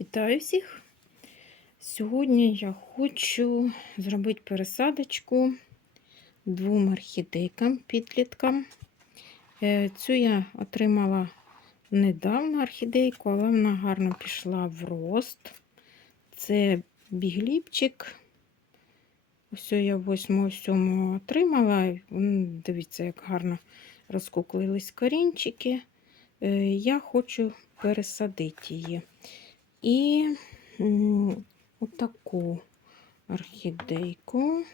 Вітаю всіх! Сьогодні я хочу зробити пересадочку двом орхідейкам підліткам. Е, Цю я отримала недавно орхідейку, але вона гарно пішла в рост. Це бігліпчик. Ось я 8-7 отримала. Дивіться, як гарно розкуклились корінчики. Е, Я хочу пересадити її. І отаку орхідейку.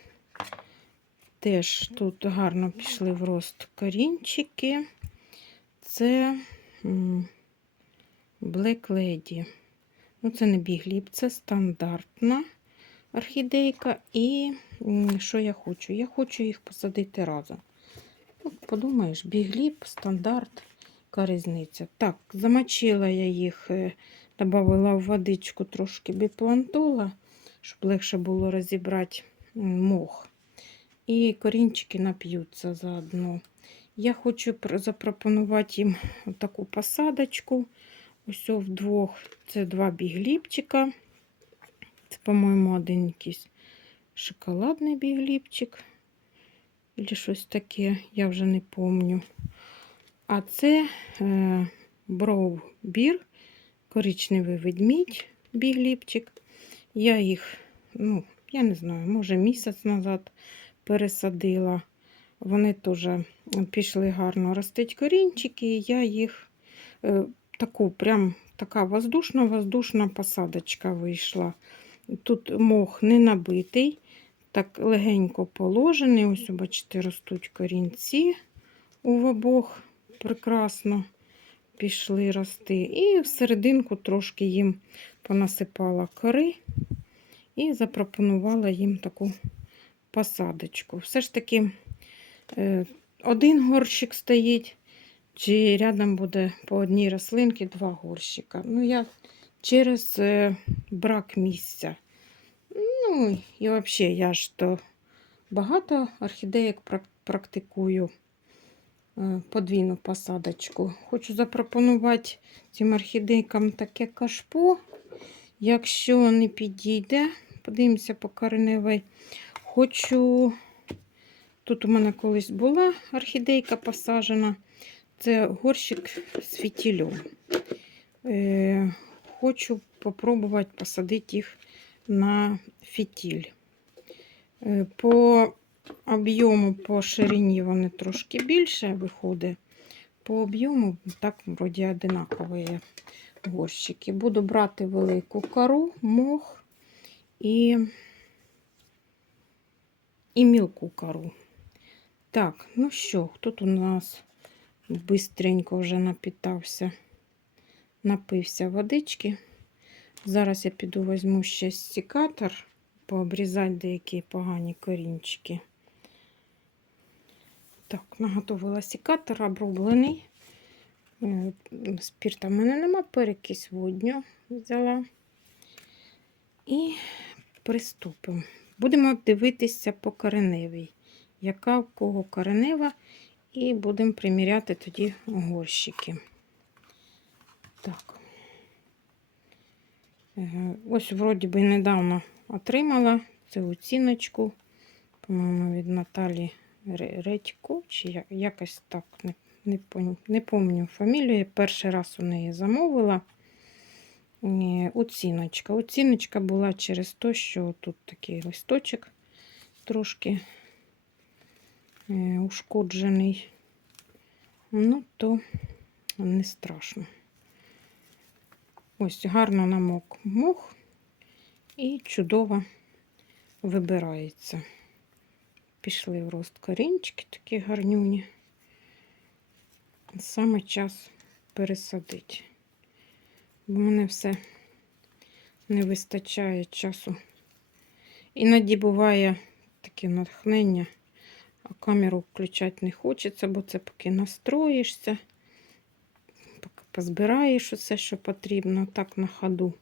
Теж тут гарно пішли в рост корінчики. Це Black Lady. Ну, це не бігліп, це стандартна орхідейка. І що я хочу? Я хочу їх посадити разом. Ну, подумаєш, бігліп, стандарт, яка різниця. Так, замочила я їх. Добавила в водичку трошки біплантола, щоб легше було розібрати мох. І корінчики нап'ються заодно. Я хочу запропонувати їм таку посадочку. Ось вдвох. Це два бігліпчика. Це, по-моєму, один якийсь шоколадний бігліпчик. Або щось таке, я вже не пам'ятаю. А це е, броубір коричневий ведмідь, бігліпчик. Я їх, ну, я не знаю, може місяць назад пересадила. Вони теж пішли гарно ростить корінчики. Я їх е, таку прям така воздушна-воздушна посадочка вийшла. Тут мох не набитий, так легенько положений. Ось, бачите, ростуть корінці у обох прекрасно пішли рости. І всерединку трошки їм понасипала кори і запропонувала їм таку посадочку. Все ж таки е, один горщик стоїть, чи рядом буде по одній рослинці два горщика. Ну, я через е, брак місця. Ну, і взагалі, я ж то багато орхідеїк прак- практикую подвійну посадочку. Хочу запропонувати цим орхідейкам таке кашпо. Якщо не підійде, подивимося по кореневій. Хочу. Тут у мене колись була орхідейка посаджена. Це горщик з фітілем. Е, хочу попробувати посадити їх на фітіль. Е, по об'єму, по ширині вони трошки більше виходить. По об'єму так вроді одинакові горщики. Буду брати велику кору, мох і, і мілку кору. Так, ну що, тут у нас бистренько вже напітався, напився водички. Зараз я піду візьму ще стікатор, пообрізати деякі погані корінчики. Так, наготовила секатор оброблений. Е, Спірта в мене нема, перекись водню взяла. І приступимо. Будемо дивитися по кореневій, яка в кого коренева, і будемо приміряти тоді горщики. Так. Е, Ось, вроді би, недавно отримала цю оціночку, по-моєму, від Наталі Редько, чи якось так, не, не, не пам'ятаю фамілію. Перший раз у неї замовила. Оціночка. Оціночка була через те, що тут такий листочок трошки е, ушкоджений. Ну, то не страшно. Ось гарно намок мох і чудово вибирається. Пішли в рост корінчики, такі гарнюні. Саме час пересадити. Бо мене все не вистачає часу. Іноді буває таке натхнення, а камеру включати не хочеться, бо це поки настроїшся, поки позбираєш усе, що потрібно, так на ходу.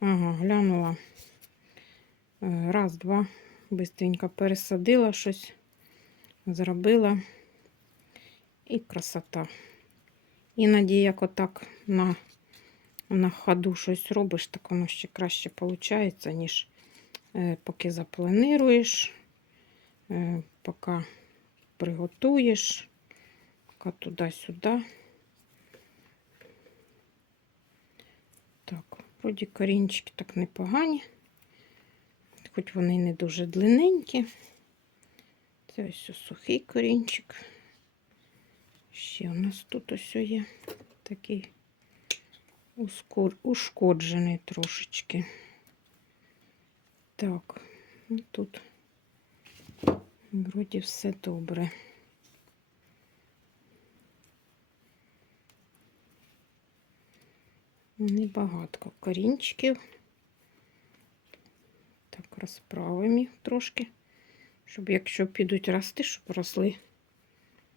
Ага, глянула. Е, Раз, два. Бистренько пересадила щось, зробила. І красота. Іноді як отак на на ходу щось робиш, так воно ще краще виходить, ніж е, поки заплануєш, е, поки приготуєш, поки туди-сюди. Так, вроді корінчики так непогані, хоч вони не дуже длинненькі. Це ось сухий корінчик. Ще у нас тут ось є такий ушкоджений трошечки. Так, ну тут вроді все добре. Небагатко корінчиків. Розправимо трошки, щоб якщо підуть рости, щоб росли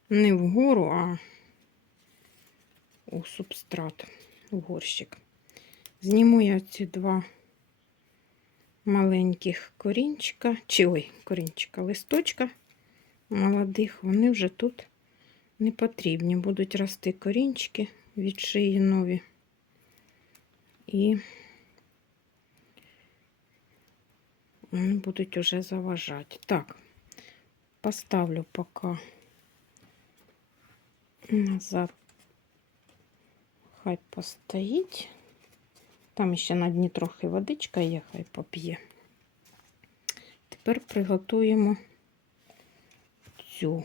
не вгору, а у субстрат, у горщик. Зніму я ці два маленьких корінчика, чи ой, корінчика, листочка молодих, вони вже тут не потрібні. Будуть рости корінчики від шиї нові. І вони будуть уже заважати. Так, поставлю поки назад. Хай постоїть. Там ще на дні трохи водичка є, хай поп'є. Тепер приготуємо цю.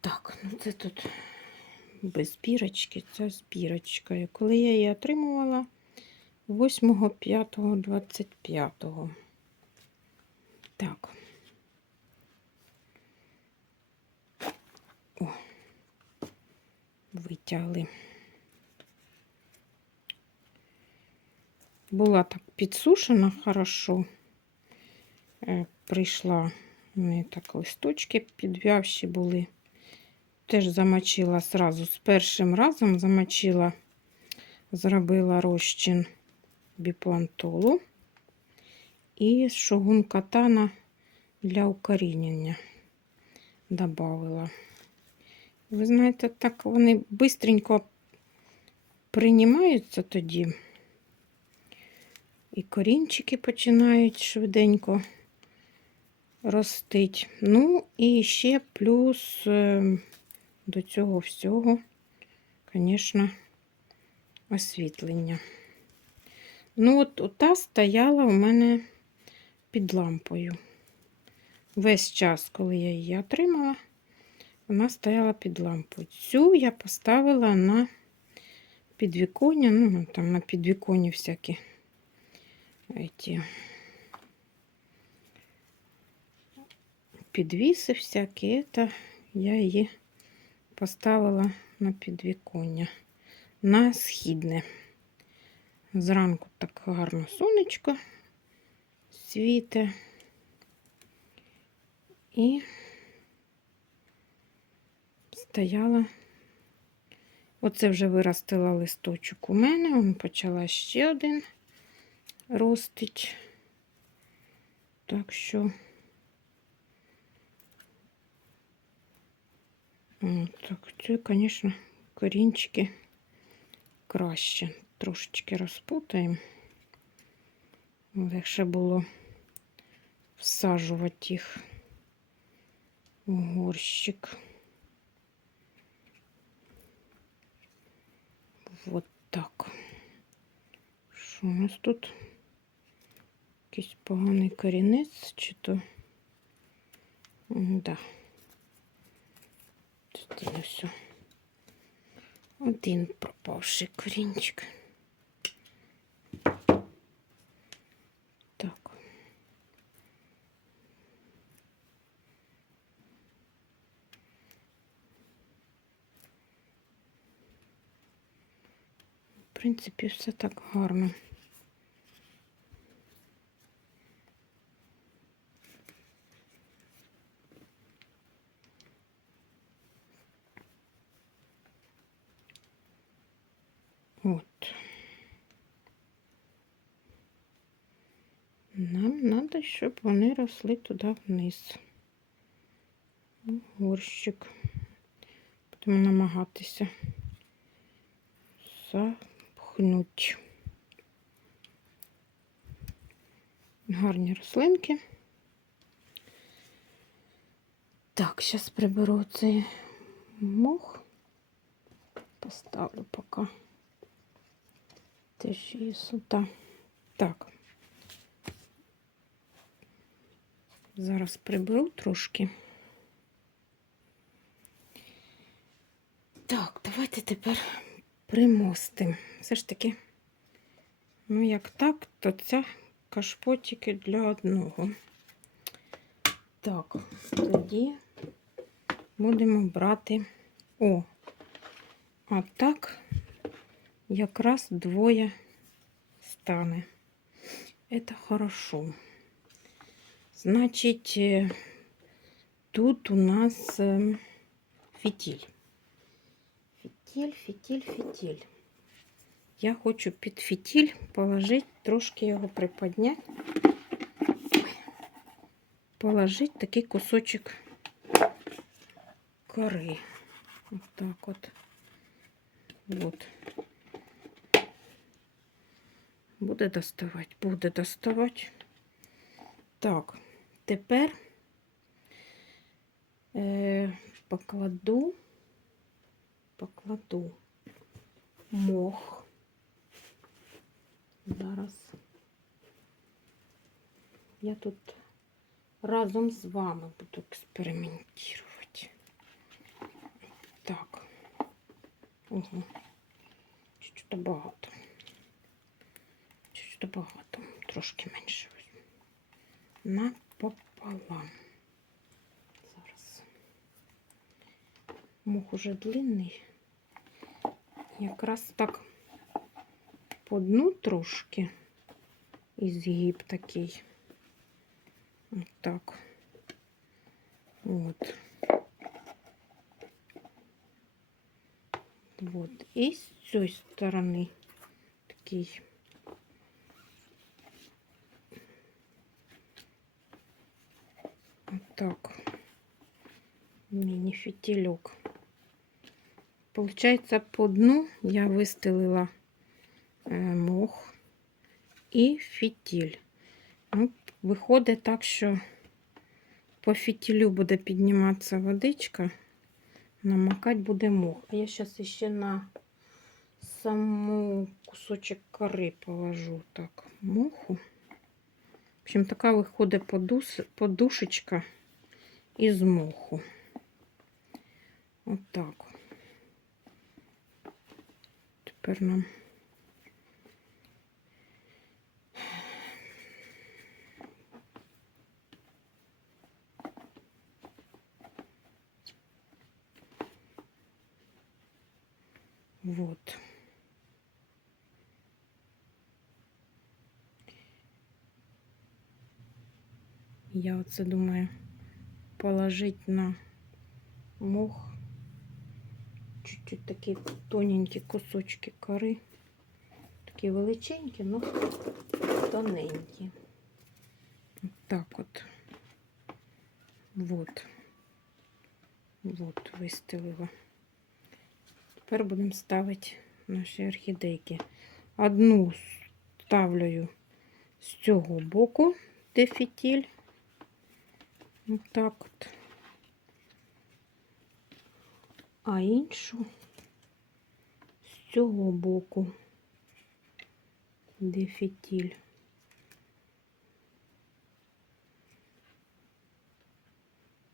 Так, ну це тут без бірочки, це з бірочкою. Коли я її отримувала 8.5.25. Так. О, витягли. Була так підсушена хорошо. Е, Прийшла, у неї так листочки підв'явші були. Теж замочила сразу з першим разом замочила, зробила розчин біплантолу і шогун катана для укорінення добавила. Ви знаєте, так вони бистренько приймаються тоді. І корінчики починають швиденько ростить. Ну, і ще плюс е, до цього всього, звісно, освітлення. Ну, от та стояла у мене під лампою. Весь час, коли я її отримала, вона стояла під лампою. Цю я поставила на підвіконня, ну, там на підвіконні всякі эти підвіси всякі. Это я її поставила на підвіконня на східне. Зранку так гарно сонечко світе. І стояла. Оце вже виростила листочок у мене, он почала ще один ростить. Так що так, це, звісно, корінчики краще. Трошечки розпутаємо. Легше було всаджувати їх у горщик. Вот так. Що у нас тут? Якийсь поганий корінець, чи то. Да. Тут і все. Один пропавший корінчик. Так. В принципі, все так гарно. От. Нам треба, щоб вони росли туди вниз. Горщик. Будемо намагатися. Засохнуть. Гарні рослинки. Так, зараз приберу цей мох. Поставлю поки. Теж є сута. Так. Зараз приберу трошки. Так, давайте тепер примостимо. Все ж таки, ну як так, то ця кашпотики для одного. Так, тоді будемо брати. О, а так якраз двоє стане. Это хорошо. Значить, е, тут у нас е, фітіль. Фітіль, фітіль, фітіль. Я хочу під фітіль положити, трошки його приподняти. Положити такий кусочок кори. От так от. Вот. Буде доставати, буде доставати. Так, тепер е, покладу, покладу мох. Зараз я тут разом з вами буду експериментувати. Так. Угу. Чуть-чуть багато. Чуть-чуть багато. Трошки менше. Напополам. Зараз. Мох уже длинний. Якраз так по дну трошки і згиб такий. От так. От. Вот. І з цієї сторони такий. Вот так. Міні-фітільок. Получається, по дну я вистелила е, Мох і фітіль. Виходить так, що по фітілю буде підніматися водичка, намакати буде мох. А я зараз ще на саму кусочок кори положу так моху. В общем, така виходить подушечка із моху. Отак. Тепер нам Вот. Я оце думаю положить на мох чуть-чуть такі тоненькі кусочки кори. Такі величенькі, но тоненькі. От так от. Вот. Вот, вистелила. Тепер будемо ставити наші орхідейки. Одну ставлю з цього боку, де фітіль. Ось так от. А іншу з цього боку, де фітіль.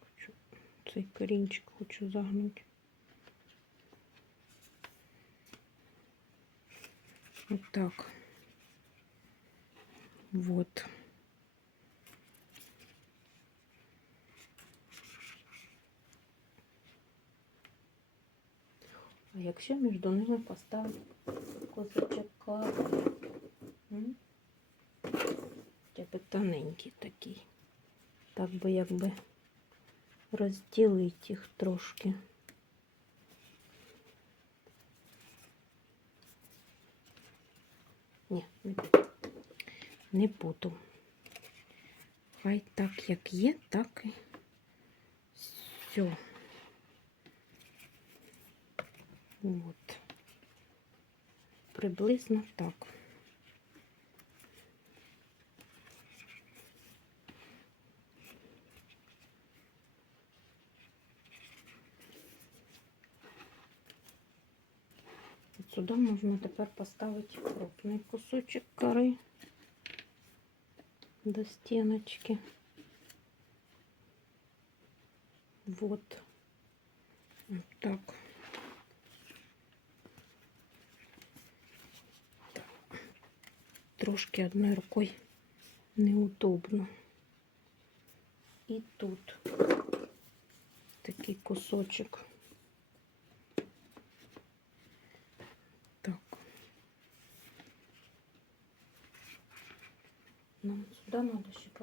Хочу, цей корінчик хочу загнути. Вот так. Вот. А якщо між ними поставити кусочок кави? М? Тоненький такий. Так би якби розділити їх трошки. Ні, не буду. Хай так, як є, так і все. От. приблизно так. Сюди можна тепер поставити крупний кусочок кори до стіночки. Вот. Вот так. Трошки одной рукой неудобно. І тут такий кусочок.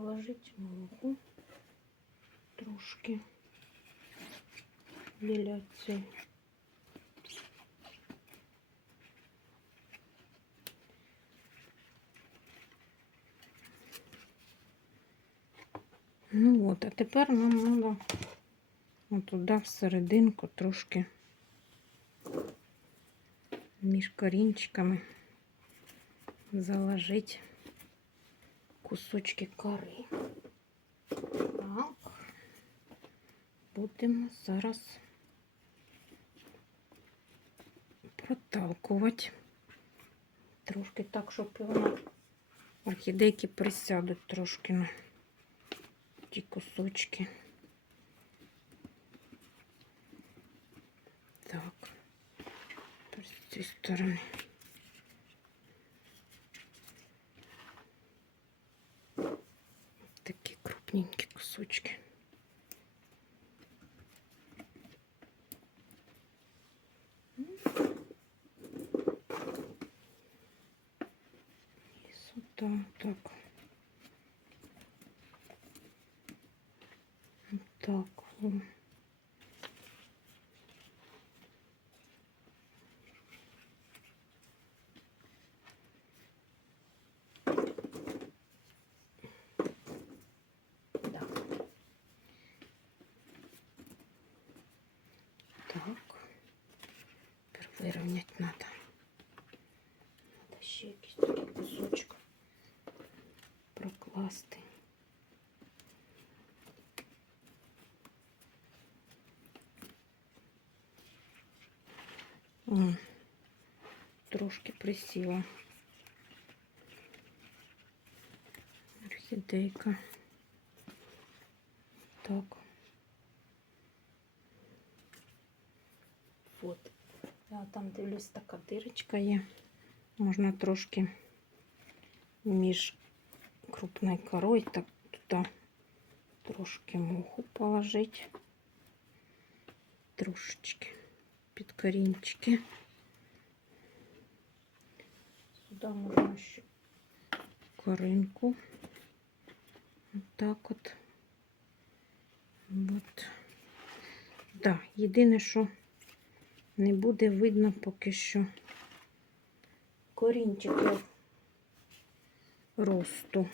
Положить молоко трошки біля цієї. Ну от, а тепер нам треба отуди всерединку трошки між корінчиками заложити кусочки кори. Так, будемо зараз проталкувати. Трошки так, щоб вона орхідейки присядуть трошки на ті кусочки. Так, з цієї сторони. Такі крупненькі кусочки. І сюди так. Так. о. О, трошки присіла. Орхідейка. Так. От. Я там дивлюсь, така дирочка є. Можна трошки між крупною корою так туди трошки муху положити. Трошечки Під корінчики. Сюди можна ще коринку. Так от. От. Да, єдине, що не буде видно поки що корінчиків росту.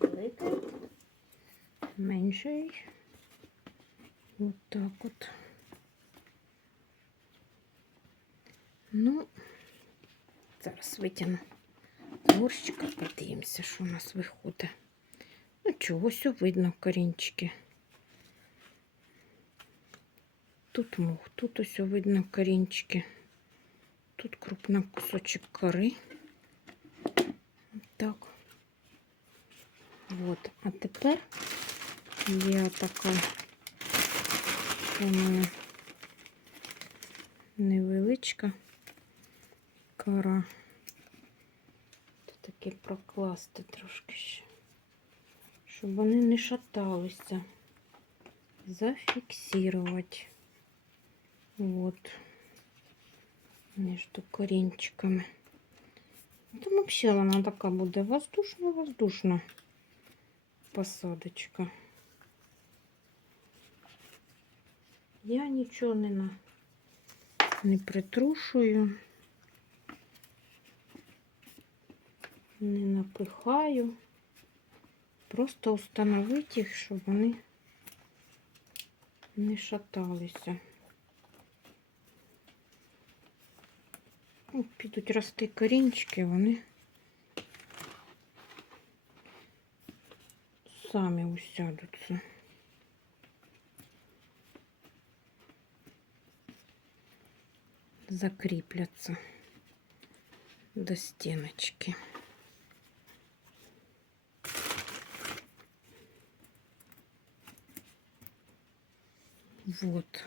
Великий, менший. От так от. Ну, зараз витягну горщика, подивимося, що у нас виходить. Ну, чогось видно корінчики. Тут мух, тут ось видно корінчики. Тут крупний кусочок кори. Так. Вот. А тепер є така у мене невеличка кора. Тут таки прокласти трошки ще, щоб вони не шаталися. Зафіксувати. Вот. Между корінчиками. Там взагалі вона така буде воздушна-воздушна посадочка. Я нічого не, на... не притрушую, не напихаю. Просто установити їх, щоб вони не шаталися. Ну, Підуть рости корінчики, вони самі усядуться. Закріпляться до стіночки. Вот.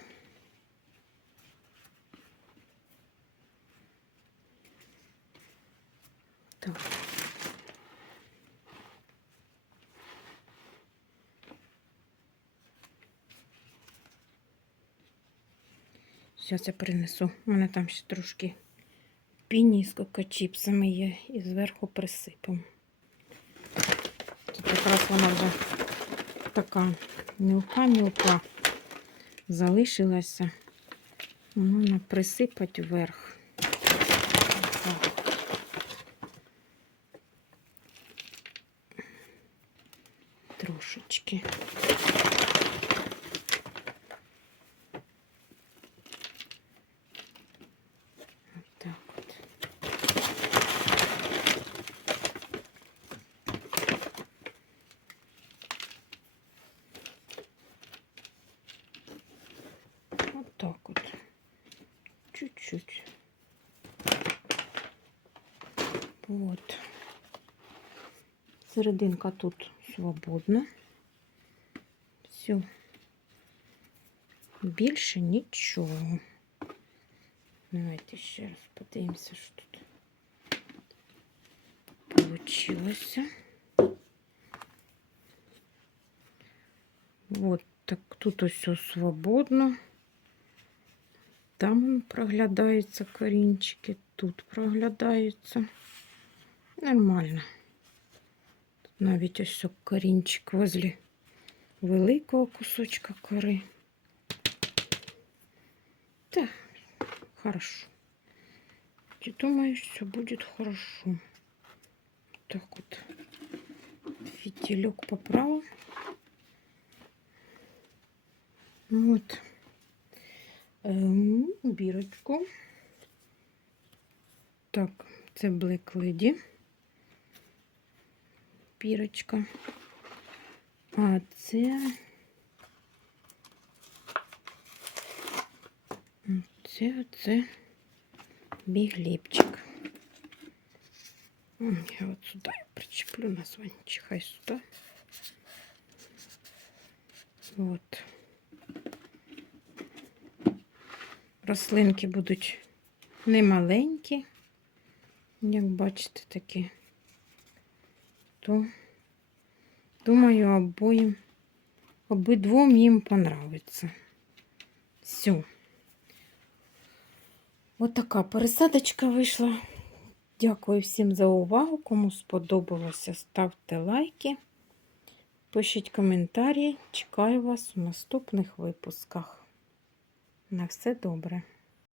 Так. Зараз я принесу. У мене там ще трошки піні з кокочіпсами є і зверху присипемо. Тут якраз вона вже така мілка-мілка залишилася. Можна присипати вверх. Чуть-чуть. Вот. Серединка тут свободна. Все. Більше нічого. Давайте ще раз подивимося, що тут получилося. Вот так тут ось все свободно. Там проглядаються корінчики, тут проглядаються. Нормально. Тут навіть ось корінчик возле великого кусочка кори. Так, хорошо. Я думаю, все будет хорошо. Так вот. Фитилек поправил. Вот. Ем, бірочку. Так, це Black Lady. Бірочка. А це. Це, це бігліпчик. Я от сюди причеплю названня, хай сюди. Вот. Рослинки будуть немаленькі, як бачите, такі. То, думаю, обоїм, обидвом їм понравиться. Все. Ось така пересадочка вийшла. Дякую всім за увагу. Кому сподобалося, ставте лайки, пишіть коментарі. Чекаю вас у наступних випусках. На все добре.